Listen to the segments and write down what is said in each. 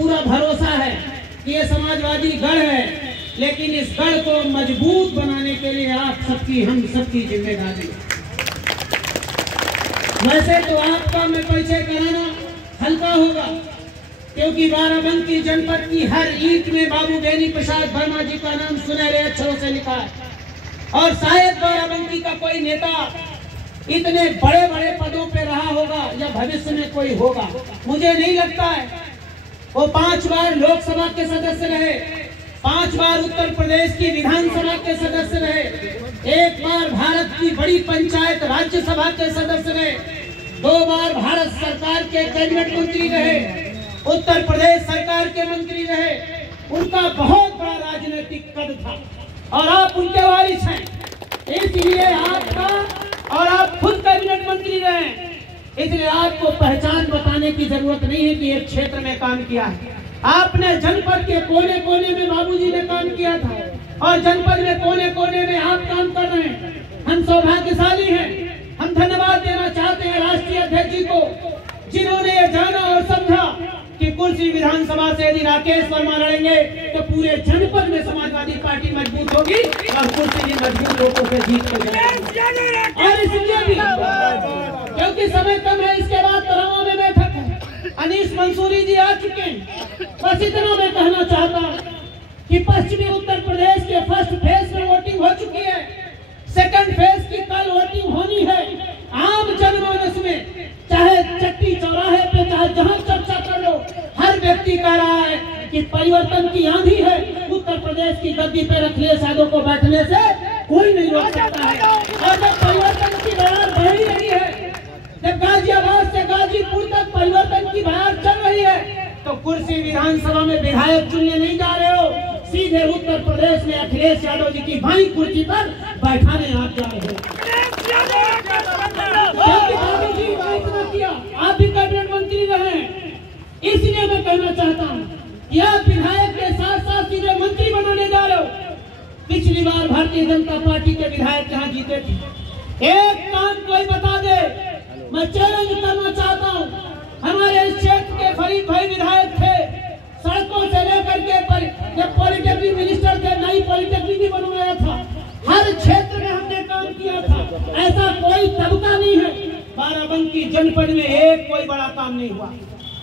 पूरा भरोसा है कि ये समाजवादी गढ़ है, लेकिन इस गढ़ को मजबूत बनाने के लिए आप सबकी, हम सबकी जिम्मेदारी है। वैसे तो आपका मैं परिचय कराना हल्का होगा, क्योंकि बाराबंकी जनपद की हर ईंट में बाबू बेनी प्रसाद वर्मा जी का नाम सुनहरे अक्षरों से लिखा है, और शायद बाराबंकी का कोई नेता इतने बड़े बड़े पदों पे रहा होगा या भविष्य में कोई होगा, मुझे नहीं लगता है। वो 5 बार लोकसभा के सदस्य रहे, 5 बार उत्तर प्रदेश की विधानसभा के सदस्य रहे, 1 बार भारत की बड़ी पंचायत राज्यसभा के सदस्य रहे, 2 बार भारत सरकार के कैबिनेट मंत्री रहे, उत्तर प्रदेश सरकार के मंत्री रहे। उनका बहुत बड़ा राजनीतिक कद था और आप उनके वारिस हैं, इसलिए आपका, और आप खुद कैबिनेट मंत्री रहे, इसलिए आपको पहचान बताने की जरूरत नहीं है कि एक क्षेत्र में काम किया है। आपने जनपद के कोने कोने में बाबूजी ने काम किया था, और जनपद में कोने कोने में आप काम कर रहे हैं। हम सौभाग्यशाली हैं। हम धन्यवाद देना चाहते हैं राष्ट्रीय अध्यक्ष जी को, जिन्होंने ये जाना और समझा कि कुर्सी विधानसभा से यदि राकेश वर्मा लड़ेंगे तो पूरे जनपद में समाजवादी पार्टी मजबूत होगी और कुर्सी भी मजबूत लोगों से जीत कर जाएगी। और इसलिए भी क्योंकि समय कम है, इसके बाद तरावा में बैठक है, अनीस मंसूरी जी आ चुके हैं। बस इतना मैं कहना चाहता हूँ कि पश्चिमी उत्तर प्रदेश के फर्स्ट फेज में वोटिंग हो चुकी है, सेकंड फेज की कल वोटिंग होनी है। आम जनमानस में, चाहे चट्टी चौराहे पे, चाहे जहां चर्चा कर लो, हर व्यक्ति कह रहा है कि परिवर्तन की आंधी है। उत्तर प्रदेश की गद्दी पे अखिलेश यादव को बैठने से कोई नहीं रोक सकता है। और जब परिवर्तन की बहार बढ़ रही है, जब गाजियाबाद से गाजीपुर तक परिवर्तन की बहार चल रही है, तो कुर्सी विधानसभा में विधायक चुनने नहीं जा रहे हो, सीधे उत्तर प्रदेश में अखिलेश यादव जी की बाई कुर्सी पर बैठाने आप जा रहे हो। आप भी कैबिनेट मंत्री रहे, इसलिए मैं कहना चाहता हूँ कि आप विधायक के साथ साथ सीधे मंत्री बनाने जा रहे हो। पिछली बार भारतीय जनता पार्टी के विधायक यहाँ जीते थे, एक काम कोई बता दे, मैं चैलेंज करना चाहता हूँ। हमारे इस क्षेत्र के फरीद भाई विधायक थे, सड़कों से लेकर के जब पॉलिटेक्निक मिनिस्टर थे, नई पॉलिटेक्निक भी बनवाया था, हर क्षेत्र में हमने काम किया था। ऐसा कोई तबका नहीं है बाराबंकी जनपद में एक कोई बड़ा काम नहीं हुआ,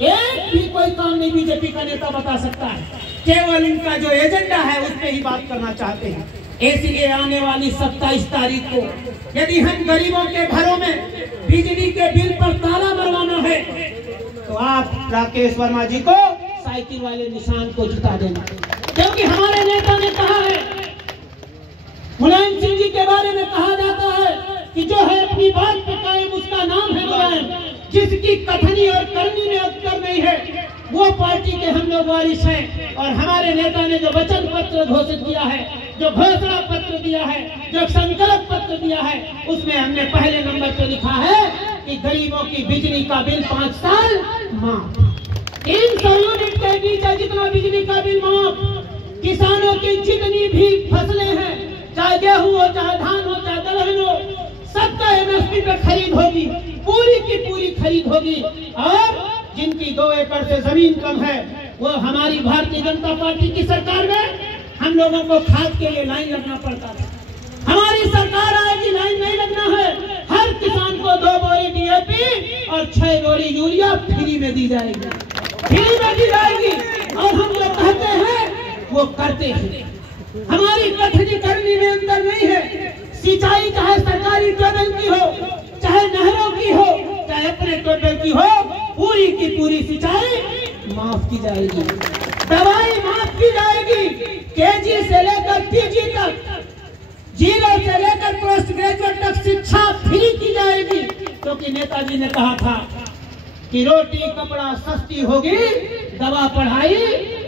एक भी कोई काम नहीं बीजेपी का नेता बता सकता है। केवल इनका जो एजेंडा है उस पे ही बात करना चाहते हैं। इसलिए आने वाली 27 तारीख को यदि हम गरीबों के घरों में बिजली के बिल पर ताला मरवाना है, तो आप राकेश वर्मा जी को साइकिल वाले निशान को जिता देना, क्योंकि हमारे नेता ने कहा है, मुलायम सिंह जी के बारे में कहा जाता है कि जो है अपनी बात पे कायम उसका नाम है मुलायम, जिसकी कथनी और करनी में अंतर नहीं है, वो पार्टी के हम लोग वारिस हैं। और हमारे नेता ने जो वचन पत्र घोषित किया है, जो घोषणा पत्र दिया है, जो संकल्प पत्र दिया है, उसमें हमने पहले नंबर पे लिखा है कि गरीबों की बिजली का बिल 5 साल माफ, 300 यूनिट के नीचे जितना बिजली का बिल माफ, किसानों की जितनी भी फसलें हैं, चाहे गेहूं हो, चाहे धान हो, चाहे दलहन हो, सबका एमएसपी पे खरीद होगी, पूरी की पूरी खरीद होगी। और जिनकी 2 एकड़ से जमीन कम है, वो हमारी भारतीय जनता पार्टी की सरकार में हम लोगों को खाद के लिए लाइन लगना पड़ता था। हमारी सरकार आएगी, लाइन नहीं लगना है, हर किसान को 2 बोरी डीएपी और 6 बोरी यूरिया फ्री में दी जाएगी, फ्री में दी जाएगी। और हम जो कहते हैं वो करते हैं। हमारी कथनी करनी में अंतर नहीं है। सिंचाई चाहे सरकारी ट्यूबवेल की हो, चाहे नहरों की हो, चाहे अपने ट्यूबवेल की हो, पूरी की पूरी सिंचाई माफ की जाएगी, दवाई माफ की जाएगी, केजी से लेकर पीजी तक, 0 से लेकर पोस्ट ग्रेजुएट तक शिक्षा फ्री की जाएगी। क्योंकि नेताजी ने कहा था कि रोटी कपड़ा सस्ती होगी, दवा पढ़ाई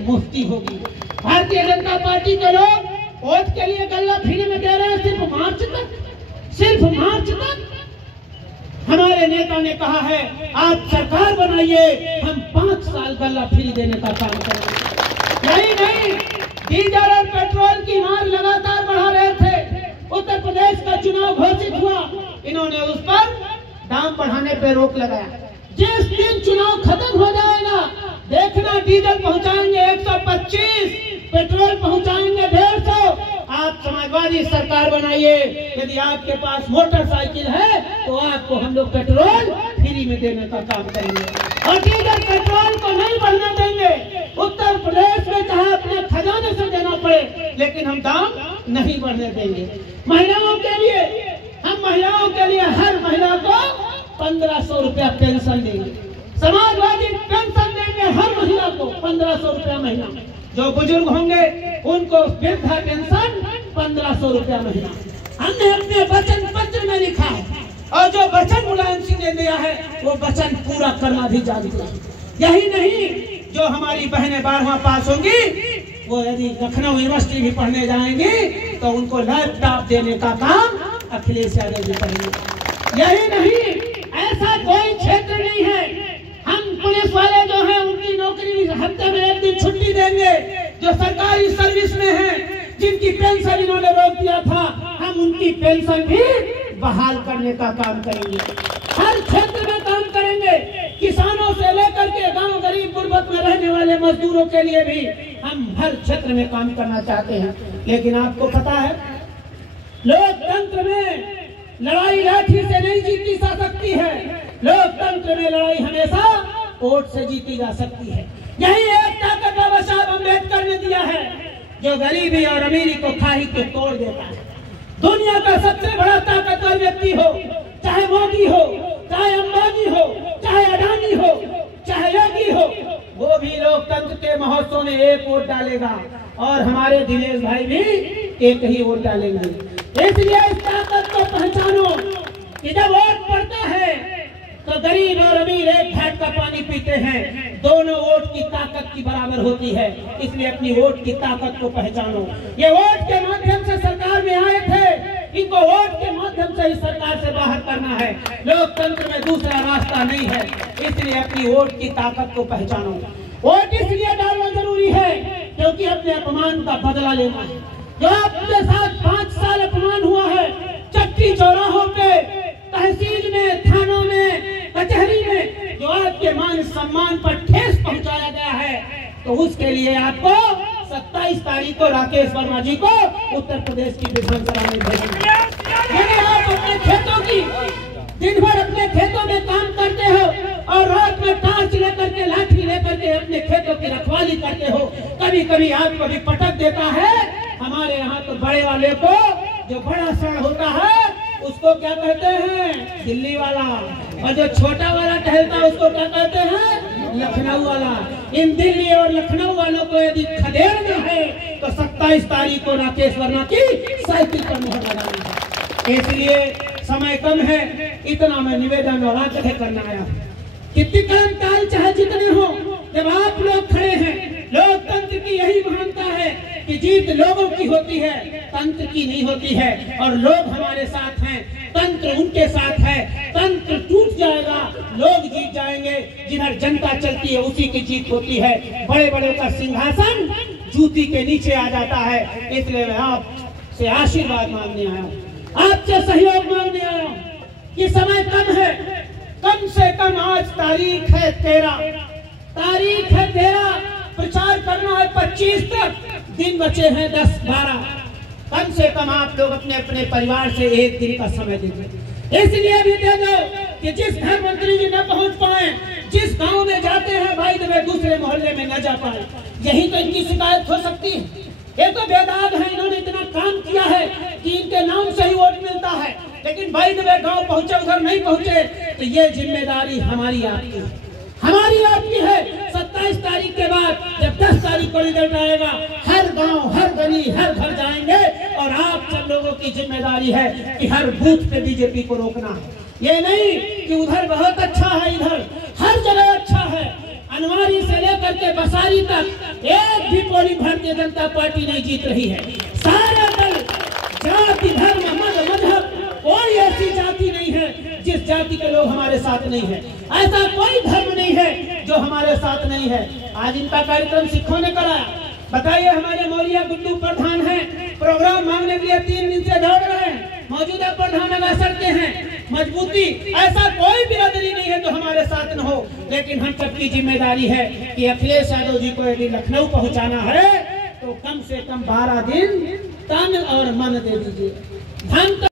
मुफ्ती होगी। भारतीय जनता पार्टी के लोग वोट के लिए गल्ला फ्री में दे रहे हैं, सिर्फ मार्च तक, सिर्फ मार्च तक। हमारे नेता ने कहा है आप सरकार बनाइए, हम 5 साल गल्ला फ्री देने का काम करेंगे। नहीं, डीजल और पेट्रोल की मांग लगातार बढ़ा रहे थे। उत्तर प्रदेश का चुनाव घोषित हुआ, इन्होंने उस पर दाम बढ़ाने पे रोक लगाया। जिस दिन चुनाव खत्म हो जाएगा, देखना यहाँ डीजल पहुँचाएंगे 125, पेट्रोल पहुँचाएंगे 150। आप समाजवादी सरकार बनाइए, यदि आपके पास मोटरसाइकिल है तो आपको हम लोग पेट्रोल फ्री में देने का काम करेंगे और डीजल पेट्रोल को नहीं बढ़ने देंगे। उत्तर प्रदेश में चाहे अपने खजाने से देना पड़े, लेकिन हम दाम नहीं बढ़ने देंगे। महिलाओं के लिए हम महिलाओं के लिए हर महिला को 1500 रुपया पेंशन देंगे, समाजवादी पेंशन देंगे हर महिला को 1500 रुपया महीना। जो बुजुर्ग होंगे उनको वृद्धा पेंशन 1500 रुपया महीना। हमने अपने वचन पत्र में लिखा है और जो वचन मुलायम सिंह ने दिया है वो वचन पूरा करना भी जानते हैं। यही नहीं, जो हमारी बहनें 12वां पास होंगी वो यदि लखनऊ यूनिवर्सिटी भी पढ़ने जाएंगी तो उनको लैपटॉप देने का काम अखिलेश यादव जी करेंगे। यही नहीं, ऐसा कोई क्षेत्र नहीं है, हम पुलिस वाले जो हैं उनकी नौकरी हफ्ते में 1 दिन छुट्टी देंगे। जो सरकारी सर्विस में हैं, जिनकी पेंशन इन्होंने रोक दिया था, हम उनकी पेंशन भी बहाल करने का काम करेंगे। हर क्षेत्र में काम करेंगे, किसानों से लेकर के गांव गरीब गुर्बत में रहने वाले मजदूरों के लिए भी हम हर क्षेत्र में काम करना चाहते हैं। लेकिन आपको पता है, लोकतंत्र में लड़ाई लाठी से नहीं जीती जा सकती है, लोकतंत्र में लड़ाई हमेशा वोट से जीती जा सकती है। यही एक ताकत बाबा साहब अम्बेडकर ने दिया है, जो गरीबी और अमीरी को खाई को तोड़ देता है। दुनिया का सबसे बड़ा ताकतवर व्यक्ति हो, चाहे मोदी हो, चाहे अंबानी हो, चाहे अडानी हो, चाहे योगी हो, वो भी लोकतंत्र के महोत्सव में एक वोट डालेगा और हमारे दिनेश भाई भी एक ही वोट डालेंगे। इसलिए इस ताकत को पहचानो कि जब वोट पड़ता है तो गरीब और अमीर एक घाट का पानी पीते हैं, दोनों वोट की ताकत की बराबर होती है। इसलिए अपनी वोट की ताकत को पहचानो। ये वोट के माध्यम से सरकार में आए थे, इनको वोट के माध्यम से ही सरकार से बाहर करना है। लोकतंत्र में दूसरा रास्ता नहीं है, इसलिए अपनी वोट की ताकत को पहचानो। वोट इसलिए डालना जरूरी है क्योंकि अपने अपमान का बदला लेना है। जो आपके साथ 5 साल अपमान हुआ है, चट्टी चौराहों पे, तहसील में, थानों में, कचहरी में जो आपके मान सम्मान पर ठेस पहुंचाया गया है, तो उसके लिए आपको 27 तारीख को राकेश वर्मा जी को उत्तर प्रदेश की विधानसभा में भेजेंगे। यदि आप अपने खेतों की दिन भर अपने खेतों में काम करते हो और रात में टार्च लेकर के, लाठी लेकर के अपने खेतों की रखवाली करते हो, कभी कभी आपको भी पटक देता है। हमारे यहाँ तो बड़े वाले को जो बड़ा सड़ होता है उसको क्या कहते हैं? दिल्ली वाला। और जो छोटा वाला टहलता है उसको क्या कहते हैं? लखनऊ वाला। इन दिल्ली और लखनऊ वालों को यदि खदेड़ना है तो 27 तारीख को राकेश वर्मा की साइकिल पर मुहर लगानी है। इसलिए समय कम है, इतना मैं निवेदन और आग्रह करना आया। कितनी कर्मकाल चाहे जितने हो, जब आप लोग खड़े हैं, लोकतंत्र की यही महानता है कि जीत लोगों की होती है, तंत्र की नहीं होती है। और लोग हमारे साथ हैं, तंत्र उनके साथ है। तंत्र टूट जाएगा, लोग जीत जाएंगे। जिधर जनता चलती है उसी की जीत होती है। बड़े बड़े का सिंहासन जूती के नीचे आ जाता है। इसलिए मैं आपसे आशीर्वाद मांगने आया हूँ, आपसे सहयोग मांगने आया हूँ कि समय कम है, कम से कम आज तारीख है 13, प्रचार करना है 25 तक, दिन बचे हैं 10-12। कम से कम आप लोग अपने अपने परिवार से 1 दिन का समय दीजिए। इसलिए भी दे दो कि जिस घर मंत्री जी न पहुंच पाए, जिस गांव में जाते हैं भाई वे दूसरे मोहल्ले में न जा पाए, यही तो इनकी शिकायत हो सकती है। ये तो बेदाग है, इन्होंने इतना काम किया है कि इनके नाम से ही वोट मिलता है, लेकिन भाई वे गांव पहुंचे, उधर नहीं पहुंचे, तो ये जिम्मेदारी हमारी आपकी है, हमारी आपकी है। 27 तारीख के बाद जब 10 तारीख को रिजल्ट आएगा, हर गांव, हर गली, हर घर जाएंगे और आप सब लोगों की जिम्मेदारी है कि हर बूथ पे बीजेपी को रोकना है। ये नहीं कि उधर बहुत अच्छा है, इधर हर जगह अच्छा है। अनवारी से लेकर के बसारी तक एक भी पोलिंग भारतीय जनता पार्टी नहीं जीत रही है। सारे दल, जाति, धर्म, मजहब, कोई ऐसी जाति नहीं है जिस जाति के लोग हमारे साथ नहीं है। ऐसा कोई धर्म नहीं है जो हमारे साथ नहीं है। आज इनका कार्यक्रम सिखों ने कराया। बताइए, हमारे मौलिया गुड्डू प्रधान हैं, प्रोग्राम मांगने के लिए 3 दिन से दौड़ रहे हैं। मौजूदा प्रधान अगर सकते हैं मजबूती, ऐसा कोई बिरादरी नहीं है जो हमारे साथ न हो, लेकिन हम सबकी जिम्मेदारी है कि अखिलेश यादव जी को यदि लखनऊ पहुंचाना है तो कम से कम 12 दिन तन और मन दे दीजिए। धन